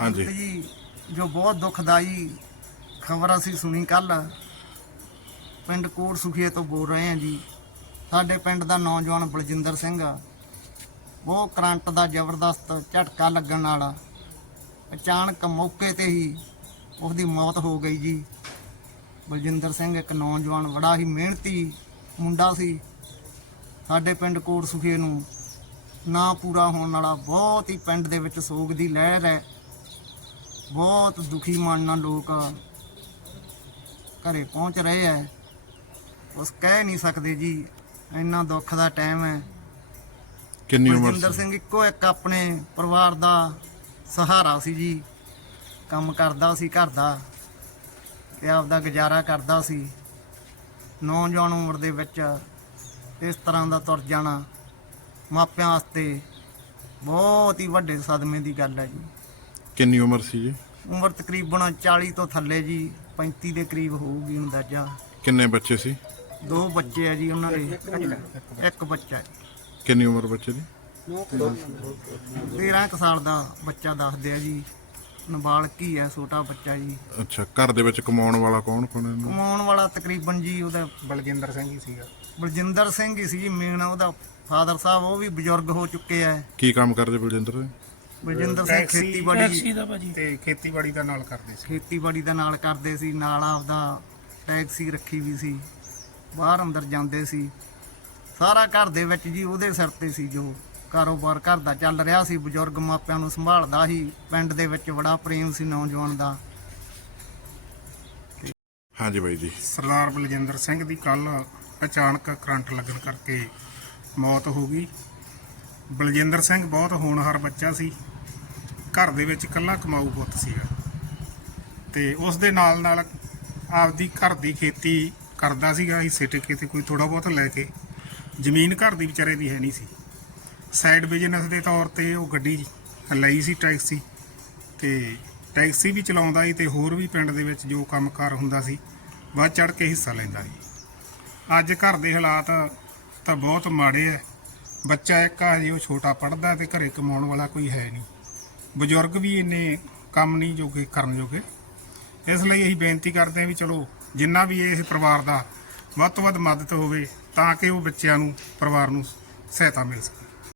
ਹਾਂਜੀ। ਜੀ, ਜੋ ਬਹੁਤ ਦੁਖਦਾਈ ਖਬਰ ਅਸੀਂ ਸੁਣੀ ਕੱਲ ਪਿੰਡ ਕੋਟ ਸੁਖੀਏ ਤੋਂ ਬੋਲ ਰਹੇ ਹਾਂ ਜੀ। ਸਾਡੇ ਪਿੰਡ ਦਾ ਨੌਜਵਾਨ ਬਲਜਿੰਦਰ ਸਿੰਘ ਆ ਉਹ ਕਰੰਟ ਦਾ ਜ਼ਬਰਦਸਤ ਝਟਕਾ ਲੱਗਣ ਨਾਲ ਅਚਾਨਕ ਮੌਕੇ ਤੇ ਹੀ ਉਹਦੀ ਮੌਤ ਹੋ ਗਈ ਜੀ। ਬਲਜਿੰਦਰ ਸਿੰਘ ਇੱਕ ਨੌਜਵਾਨ ਬੜਾ ਹੀ ਮਿਹਨਤੀ ਮੁੰਡਾ ਸੀ। ਸਾਡੇ ਪਿੰਡ ਕੋਟ ਸੁਖੀਏ ਨੂੰ ਨਾ ਪੂਰਾ ਹੋਣ ਵਾਲਾ ਬਹੁਤ ਹੀ ਪਿੰਡ ਦੇ ਵਿੱਚ ਸੋਗ ਦੀ ਲਹਿਰ ਹੈ। ਬਹੁਤ ਦੁਖੀ ਮਨ ਨਾਲ ਲੋਕ ਘਰੇ ਪਹੁੰਚ ਰਹੇ ਹੈ ਉਸ ਕਹਿ ਨਹੀਂ ਸਕਦੇ ਜੀ ਇੰਨਾ ਦੁੱਖ ਦਾ ਟਾਈਮ ਹੈ ਕਿੰਨੀ ਉਮਰ ਬਲਜਿੰਦਰ ਸੀ? ਸਿੰਘ ਇੱਕੋ ਇੱਕ ਆਪਣੇ ਪਰਿਵਾਰ ਦਾ ਸਹਾਰਾ ਸੀ ਜੀ। ਕੰਮ ਕਰਦਾ ਸੀ ਘਰ ਦਾ ਤੇ ਆਪਦਾ ਗੁਜ਼ਾਰਾ ਕਰਦਾ ਸੀ। ਨੌਜਵਾਨ ਉਮਰ ਦੇ ਵਿੱਚ ਇਸ ਤਰ੍ਹਾਂ ਦਾ ਤੁਰ ਜਾਣਾ ਮਾਪਿਆਂ ਵਾਸਤੇ ਬਹੁਤ ਹੀ ਵੱਡੇ ਸਦਮੇ ਦੀ ਗੱਲ ਹੈ ਜੀ। ਕਿੰਨੀ ਉਮਰ ਸੀ ਜੀ? ਉਮਰ ਤਕਰੀਬਨ 40 ਤੋਂ ਥੱਲੇ ਜੀ 35 ਦੇ ਕਰੀਬ ਹੋਊਗੀ ਅੰਦਾਜ਼ਾ। ਕਿੰਨੇ ਬੱਚੇ ਸੀ? ਦੋ ਬੱਚੇ ਆ ਜੀ ਉਹਨਾਂ ਦੇ ਇੱਕ ਬੱਚਾ। ਹੈ ਕਿੰਨੀ ਉਮਰ ਬੱਚੇ ਦੀ? 13 ਕੁ ਸਾਲ ਦਾ ਬੱਚਾ ਦੱਸਦੇ ਆ ਜੀ। ਨਾਬਾਲਗ ਹੀ ਹੈ ਛੋਟਾ ਬੱਚਾ ਜੀ। ਅੱਛਾ ਘਰ ਦੇ ਵਿੱਚ ਕਮਾਉਣ ਵਾਲਾ ਕੌਣ ਕੌਣ ਹੈ? ਇਹਨਾਂ ਦਾ? ਕਮਾਉਣ ਵਾਲਾ ਤਕਰੀਬਨ ਜੀ ਉਹਦਾ ਬਲਜਿੰਦਰ ਸਿੰਘ ਹੀ ਸੀਗਾ। ਬਲਜਿੰਦਰ ਸਿੰਘ ਹੀ ਸੀ ਜੀ ਮੇਨ ਉਹਦਾ ਫਾਦਰ ਸਾਹਿਬ ਉਹ ਵੀ ਬਜ਼ੁਰਗ ਹੋ ਚੁੱਕੇ ਆ। ਕੀ ਕੰਮ ਕਰਦੇ ਬਲਜਿੰਦਰ? ਸਿੰਘ? ਬਲਜਿੰਦਰ ਸਿੰਘ ਟੈਕਸੀ- ਖੇਤੀਬਾੜੀ ਤੇ ਖੇਤੀਬਾੜੀ ਦਾ ਨਾਲ ਕਰਦੇ ਸੀ। ਖੇਤੀਬਾੜੀ ਦਾ ਨਾਲ ਕਰਦੇ ਸੀ ਨਾਲ ਆਪਦਾ ਟੈਕਸੀ ਰੱਖੀ ਵੀ ਸੀ। ਬਾਹਰ ਅੰਦਰ ਜਾਂਦੇ ਸੀ। ਸਾਰਾ ਘਰ ਦੇ ਵਿੱਚ ਜੀ ਉਹਦੇ ਸਿਰ ਤੇ ਸੀ ਜੋ ਕਾਰੋਬਾਰ ਘਰ ਦਾ ਚੱਲ ਰਿਹਾ ਸੀ। ਬਜ਼ੁਰਗ ਮਾਪਿਆਂ ਨੂੰ ਸੰਭਾਲਦਾ ਸੀ। ਪਿੰਡ ਦੇ ਵਿੱਚ ਬੜਾ ਪ੍ਰੇਮ ਸੀ ਨੌਜਵਾਨ ਦਾ। ਹਾਂਜੀ ਬਾਈ ਜੀ। ਸਰਦਾਰ ਬਲਜਿੰਦਰ ਸਿੰਘ ਦੀ ਕੱਲ ਅਚਾਨਕ ਕਰੰਟ ਲੱਗਣ ਕਰਕੇ ਮੌਤ ਹੋ ਗਈ। ਬਲਜਿੰਦਰ ਸਿੰਘ ਬਹੁਤ ਹੋਣਹਾਰ ਬੱਚਾ ਸੀ। ਘਰ ਦੇ ਵਿੱਚ ਇਕੱਲਾ ਕਮਾਊ ਪੁੱਤ ਸੀਗਾ। ਤੇ ਉਸ ਦੇ ਨਾਲ ਨਾਲ ਆਪਦੀ ਘਰ ਦੀ ਖੇਤੀ ਕਰਦਾ ਸੀਗਾ। ਹਿੱਸੇ ਟਿੱਕੇ ਤੇ ਕੋਈ ਥੋੜਾ ਬਹੁਤ ਲੈ ਕੇ ਜ਼ਮੀਨ ਘਰ ਦੀ ਵਿਚਾਰੇ ਦੀ ਹੈ ਨਹੀਂ ਸੀ। ਸਾਈਡ ਬਿਜ਼ਨਸ ਦੇ ਤੌਰ ਤੇ ਉਹ ਗੱਡੀ ਲਈ ਸੀ ਟੈਕਸੀ ਤੇ ਟੈਕਸੀ ਵੀ ਚਲਾਉਂਦਾ ਸੀ ਤੇ ਹੋਰ ਵੀ ਪਿੰਡ ਦੇ ਵਿੱਚ ਜੋ ਕੰਮਕਾਰ ਹੁੰਦਾ ਸੀ, ਵੱਧ ਚੜ ਕੇ ਹਿੱਸਾ ਲੈਂਦਾ ਸੀ। ਅੱਜ ਘਰ ਦੇ ਹਾਲਾਤ ਤਾਂ ਬਹੁਤ ਮਾੜੇ ਐ ਬੱਚਾ ਇੱਕ ਆ ਜੀ ਉਹ ਛੋਟਾ ਪੜਦਾ ਤੇ ਘਰੇ ਕਮਾਉਣ ਵਾਲਾ ਕੋਈ ਹੈ ਨਹੀਂ। ਬਜ਼ੁਰਗ ਵੀ ਇੰਨੇ ਕੰਮ ਨਹੀਂ ਜੋਗੇ, ਕਰਨ ਜੋਗੇ। ਇਸ ਲਈ ਅਸੀਂ ਬੇਨਤੀ ਕਰਦੇ ਹਾਂ ਵੀ ਚਲੋ, ਜਿੰਨਾ ਵੀ ਇਹ ਪਰਿਵਾਰ ਦਾ ਵੱਧ ਤੋਂ ਵੱਧ ਮਦਦ ਹੋਵੇ, ਤਾਂ ਕਿ ਉਹ ਬੱਚਿਆਂ ਨੂੰ, ਪਰਿਵਾਰ ਨੂੰ ਸਹਾਇਤਾ ਮਿਲ ਸਕੇ।